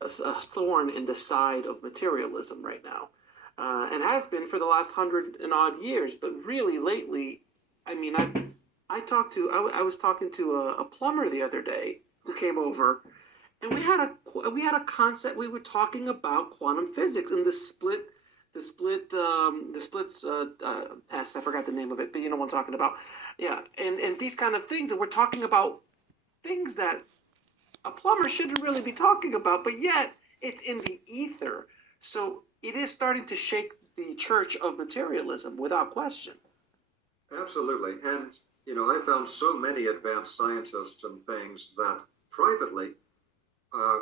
a thorn in the side of materialism right now, and has been for the last 100 and odd years. But really, lately, I mean, I was talking to a plumber the other day who came over, and we had a concept. We were talking about quantum physics and the split test. I forgot the name of it, but you know what I'm talking about. Yeah, and these kind of things, and we're talking about things that a plumber shouldn't really be talking about, but yet it's in the ether. So it is starting to shake the church of materialism without question. Absolutely. And, I found so many advanced scientists and things that privately uh,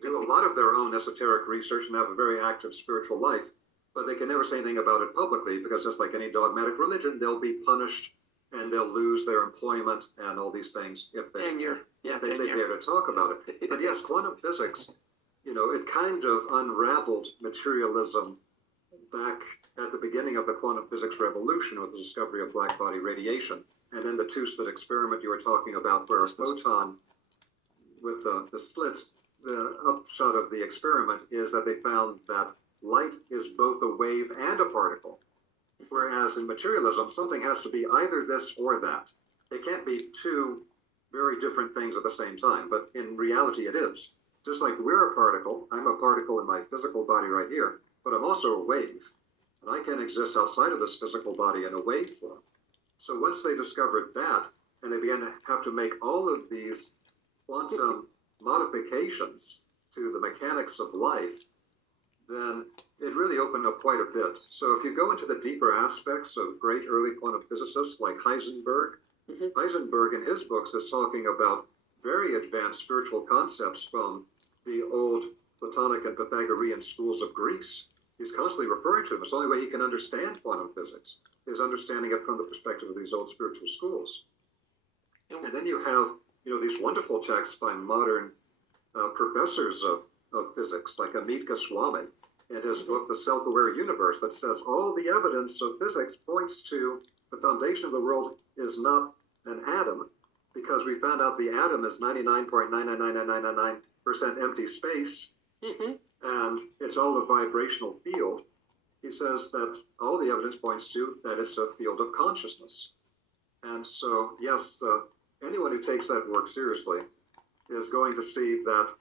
do a lot of their own esoteric research and have a very active spiritual life, but they can never say anything about it publicly because just like any dogmatic religion, they'll be punished and they'll lose their employment and all these things if Tenure, yeah, they tenure. dare to talk about it. But yes, quantum physics, it kind of unraveled materialism back at the beginning of the quantum physics revolution with the discovery of black body radiation. And then the two-slit experiment you were talking about, where a photon with the slits, the upshot of the experiment is that they found that light is both a wave and a particle. Whereas in materialism, something has to be either this or that. It can't be two very different things at the same time, but in reality it is. Just like we're a particle, I'm a particle in my physical body right here, but I'm also a wave. And I can exist outside of this physical body in a wave form. So once they discovered that, and they began to have to make all of these quantum modifications to the mechanics of life, then it really opened up quite a bit. So if you go into the deeper aspects of great early quantum physicists like Heisenberg, Heisenberg in his books is talking about very advanced spiritual concepts from the old Platonic and Pythagorean schools of Greece. He's constantly referring to them. It's the only way he can understand quantum physics, is understanding it from the perspective of these old spiritual schools. And then you have, these wonderful texts by modern professors of physics, like Amit Goswami, in his book, The Self-Aware Universe, that says all the evidence of physics points to the foundation of the world is not an atom, because we found out the atom is 99.99999% empty space, and it's all a vibrational field. He says that all the evidence points to that it's a field of consciousness. And so, yes, anyone who takes that work seriously is going to see that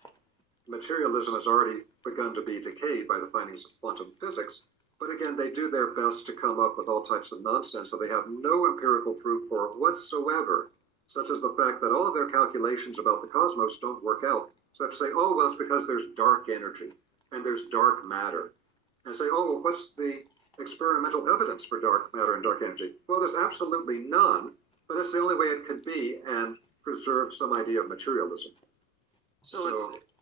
materialism has already begun to be decayed by the findings of quantum physics. But again, they do their best to come up with all types of nonsense that they have no empirical proof for whatsoever, such as the fact that all of their calculations about the cosmos don't work out. So they have to say, oh, well, it's because there's dark energy and there's dark matter. And say, oh, well, what's the experimental evidence for dark matter and dark energy? Well, there's absolutely none, but it's the only way it could be and preserve some idea of materialism. So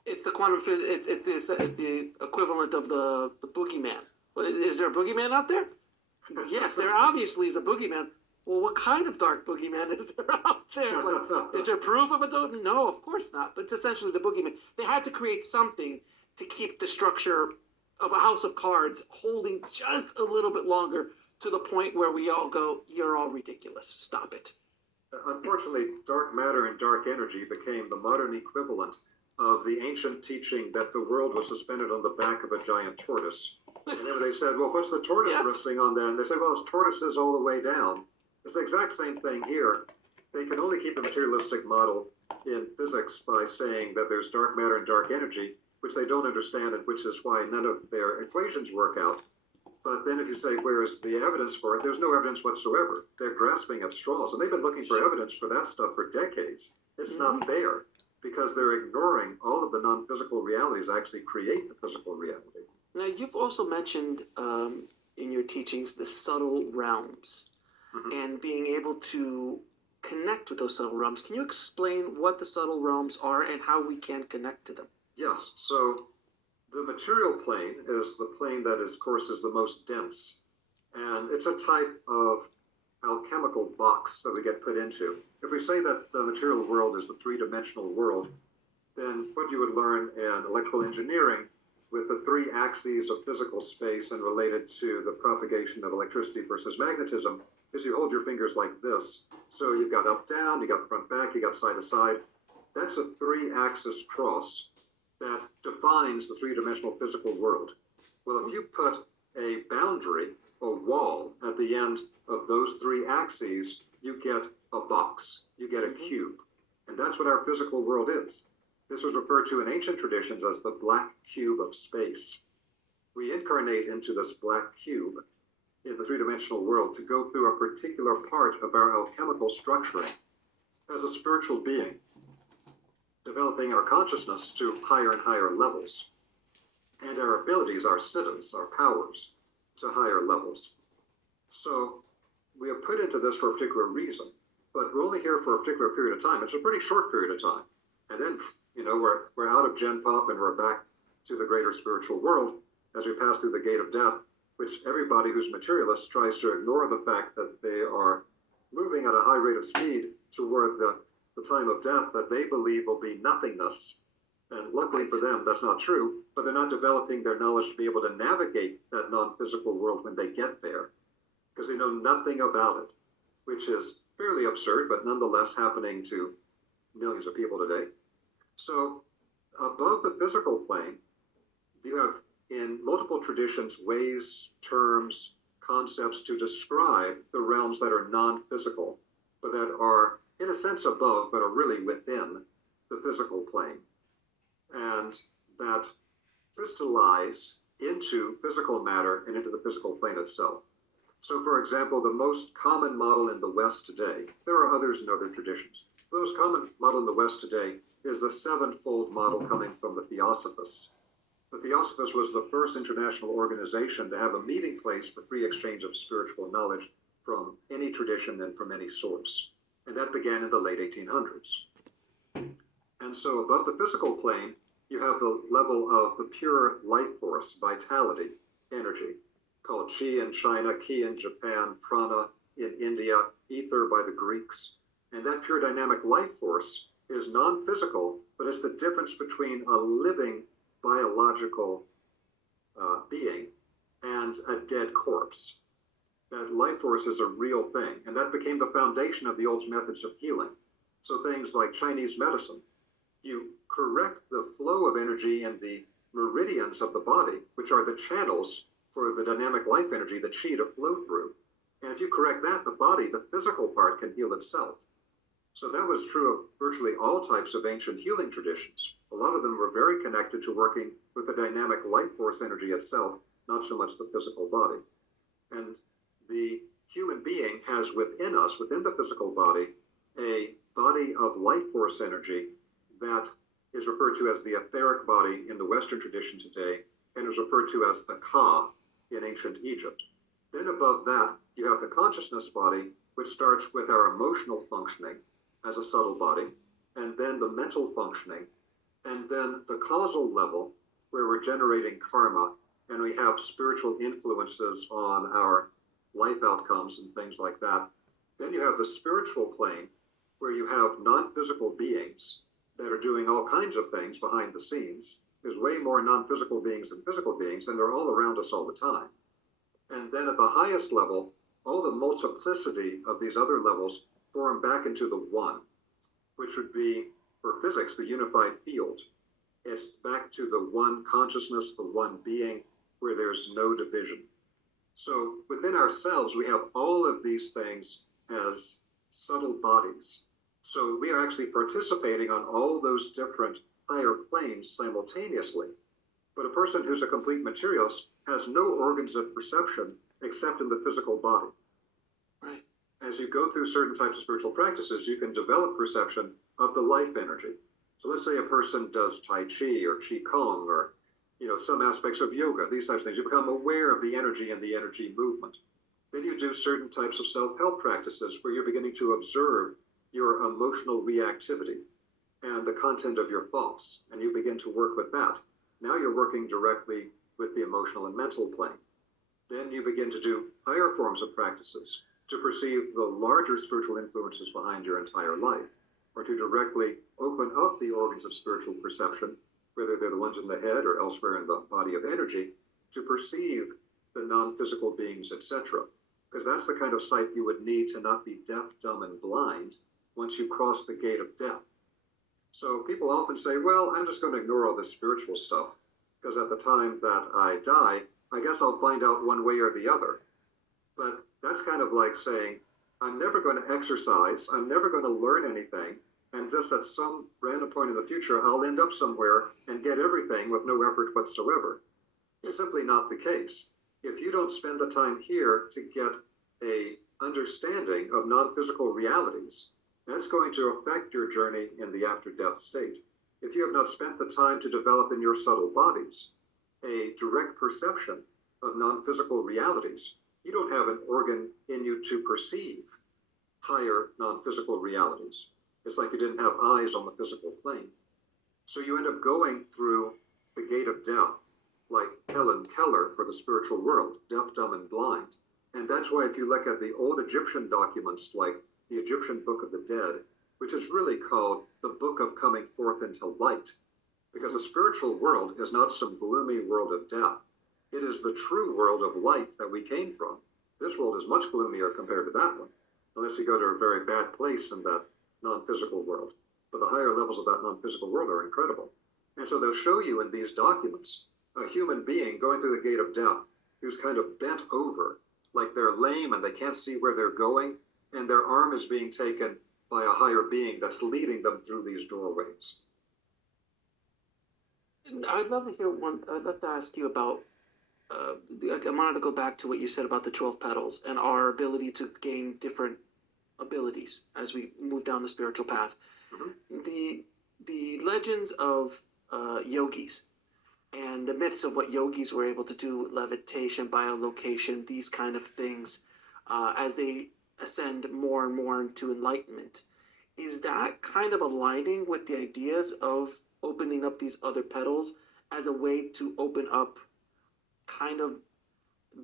it's the quantum physics. It's the equivalent of the boogeyman. Is there a boogeyman out there? Yes, there obviously is a boogeyman. Well, what kind of dark boogeyman is there out there? Like, is there proof of it? No, of course not. But it's essentially the boogeyman. They had to create something to keep the structure of a house of cards holding just a little bit longer, to the point where we all go, you're all ridiculous. Stop it. Unfortunately, dark matter and dark energy became the modern equivalent of the ancient teaching that the world was suspended on the back of a giant tortoise. And then they said, well, what's the tortoise resting on then? They said, well, it's tortoises all the way down. It's the exact same thing here. They can only keep a materialistic model in physics by saying that there's dark matter and dark energy, which they don't understand, and which is why none of their equations work out. But then if you say, where is the evidence for it? There's no evidence whatsoever. They're grasping at straws, and they've been looking for evidence for that stuff for decades. It's not there, because they're ignoring all of the non-physical realities that actually create the physical reality. Now, you've also mentioned in your teachings the subtle realms, and being able to connect with those subtle realms. Can you explain what the subtle realms are and how we can connect to them? Yes. So the material plane is the plane that, of course, is the most dense. And it's a type of alchemical box that we get put into. If we say that the material world is the three-dimensional world, then what you would learn in electrical engineering with the three axes of physical space and related to the propagation of electricity versus magnetism is you hold your fingers like this. So you've got up, down, you got front, back, you got side to side. That's a three-axis cross. that defines the three-dimensional physical world. Well, if you put a boundary, a wall, at the end of those three axes, you get a box, you get a cube. And that's what our physical world is. This was referred to in ancient traditions as the black cube of space. We incarnate into this black cube in the three-dimensional world to go through a particular part of our alchemical structuring as a spiritual being, developing our consciousness to higher and higher levels, and our abilities, our siddhas, our powers, to higher levels. So we are put into this for a particular reason, but we're only here for a particular period of time. It's a pretty short period of time. And then, we're out of Gen Pop and we're back to the greater spiritual world as we pass through the gate of death, which everybody who's materialist tries to ignore the fact that they are moving at a high rate of speed toward the time of death that they believe will be nothingness. And luckily for them, that's not true, but they're not developing their knowledge to be able to navigate that non-physical world when they get there, because they know nothing about it, which is fairly absurd, but nonetheless happening to millions of people today. So above the physical plane, you have in multiple traditions ways, terms, concepts to describe the realms that are non-physical, but that are in a sense above, but are really within the physical plane, and that crystallize into physical matter and into the physical plane itself. So, for example, the most common model in the West today, there are others in other traditions, the most common model in the West today is the sevenfold model coming from the Theosophists. The Theosophists was the first international organization to have a meeting place for free exchange of spiritual knowledge from any tradition and from any source. And that began in the late 1800s. And so above the physical plane, you have the level of the pure life force, vitality, energy, called chi in China, ki in Japan, prana in India, ether by the Greeks. And that pure dynamic life force is non-physical, but it's the difference between a living biological being and a dead corpse. That life force is a real thing, and that became the foundation of the old methods of healing. So things like Chinese medicine, you correct the flow of energy in the meridians of the body, which are the channels for the dynamic life energy, the chi, to flow through. And if you correct that, the body, the physical part, can heal itself. So that was true of virtually all types of ancient healing traditions. A lot of them were very connected to working with the dynamic life force energy itself, not so much the physical body. And the human being has within us, within the physical body, a body of life force energy that is referred to as the etheric body in the Western tradition today, and is referred to as the Ka in ancient Egypt. Then above that, you have the consciousness body, which starts with our emotional functioning as a subtle body, and then the mental functioning, and then the causal level, where we're generating karma, and we have spiritual influences on our life outcomes and things like that. Then you have the spiritual plane, where you have non-physical beings that are doing all kinds of things behind the scenes. There's way more non-physical beings than physical beings, and they're all around us all the time. And then at the highest level, all the multiplicity of these other levels form back into the one, which would be, for physics, the unified field. It's back to the one consciousness, the one being, where there's no division. So within ourselves, we have all of these things as subtle bodies. So we are actually participating on all those different higher planes simultaneously. But a person who's a complete materialist has no organs of perception except in the physical body. Right. As you go through certain types of spiritual practices, you can develop perception of the life energy. So let's say a person does Tai Chi or Qi Kong or some aspects of yoga, these types of things. You become aware of the energy and the energy movement. Then you do certain types of self-help practices where you're beginning to observe your emotional reactivity and the content of your thoughts, and you begin to work with that. Now you're working directly with the emotional and mental plane. Then you begin to do higher forms of practices to perceive the larger spiritual influences behind your entire life, or to directly open up the organs of spiritual perception, whether they're the ones in the head or elsewhere in the body of energy, to perceive the non-physical beings, etc. Because that's the kind of sight you would need to not be deaf, dumb, and blind once you cross the gate of death. So people often say, well, I'm just going to ignore all this spiritual stuff because at the time that I die, I guess I'll find out one way or the other. But that's kind of like saying, I'm never going to exercise, I'm never going to learn anything, and just at some random point in the future, I'll end up somewhere and get everything with no effort whatsoever. It's simply not the case. If you don't spend the time here to get a understanding of non-physical realities, that's going to affect your journey in the after-death state. If you have not spent the time to develop in your subtle bodies a direct perception of non-physical realities, you don't have an organ in you to perceive higher non-physical realities. It's like you didn't have eyes on the physical plane. So you end up going through the gate of death, like Helen Keller for the spiritual world, deaf, dumb, and blind. And that's why if you look at the old Egyptian documents, like the Egyptian Book of the Dead, which is really called the Book of Coming Forth into Light, because the spiritual world is not some gloomy world of death. It is the true world of light that we came from. This world is much gloomier compared to that one, unless you go to a very bad place in that non-physical world. But the higher levels of that non-physical world are incredible. And so they'll show you in these documents a human being going through the gate of death who's kind of bent over, like they're lame and they can't see where they're going, and their arm is being taken by a higher being that's leading them through these doorways. I'd love to hear one. I'd love to ask you about. I wanted to go back to what you said about the 12 petals and our ability to gain different abilities as we move down the spiritual path. Mm-hmm. The legends of yogis and the myths of what yogis were able to do, levitation, biolocation, these kind of things, as they ascend more and more into enlightenment. Is that kind of aligning with the ideas of opening up these other petals as a way to open up kind of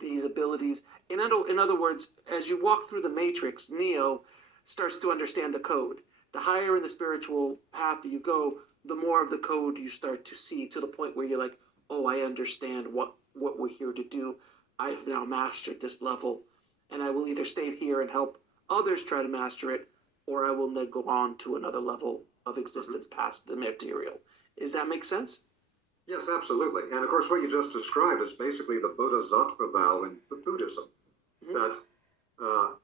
these abilities? In other words, as you walk through the matrix, Neo starts to understand the code. The higher in the spiritual path that you go, the more of the code you start to see, to the point where you're like, oh, I understand what we're here to do. I have now mastered this level, and I will either stay here and help others try to master it, or I will then go on to another level of existence past the material. Does that make sense? Yes, absolutely. And of course, what you just described is basically the Bodhisattva vow in Buddhism. Mm-hmm. That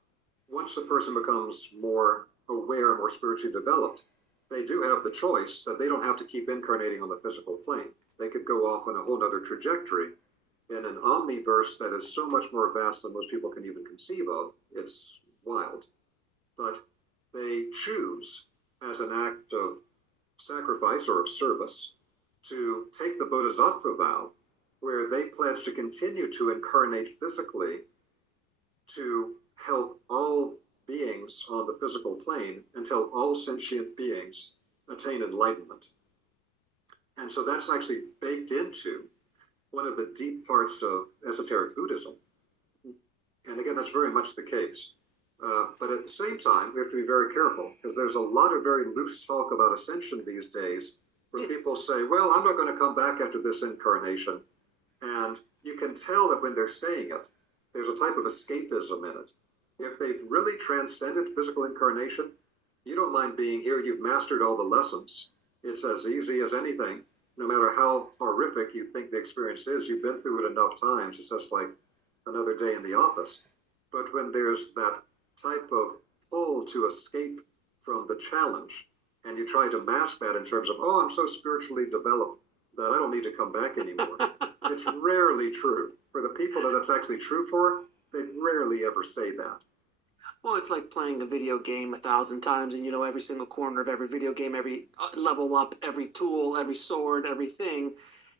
once a person becomes more aware, more spiritually developed, they do have the choice that they don't have to keep incarnating on the physical plane. They could go off on a whole other trajectory in an omniverse that is so much more vast than most people can even conceive of. It's wild. But they choose, as an act of sacrifice or of service, to take the Bodhisattva vow, where they pledge to continue to incarnate physically to help all beings on the physical plane until all sentient beings attain enlightenment. And so that's actually baked into one of the deep parts of esoteric Buddhism. And again, that's very much the case. But at the same time, we have to be very careful, because there's a lot of very loose talk about ascension these days, where people say, well, I'm not going to come back after this incarnation. And you can tell that when they're saying it, there's a type of escapism in it. If they've really transcended physical incarnation, you don't mind being here. You've mastered all the lessons. It's as easy as anything. No matter how horrific you think the experience is, you've been through it enough times. It's just like another day in the office. But when there's that type of pull to escape from the challenge, and you try to mask that in terms of, oh, I'm so spiritually developed that I don't need to come back anymore. It's rarely true. For the people that that's actually true for, they rarely ever say that. Well, it's like playing a video game 1,000 times, and you know every single corner of every video game, every level up, every tool, every sword, everything,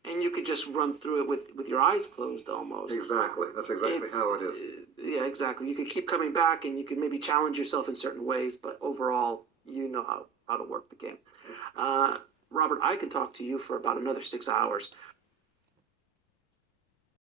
and you could just run through it with your eyes closed almost. Exactly. That's exactly how it is. Yeah, exactly. You could keep coming back, and you could maybe challenge yourself in certain ways, but overall, you know how to work the game. Robert, I could talk to you for about another 6 hours.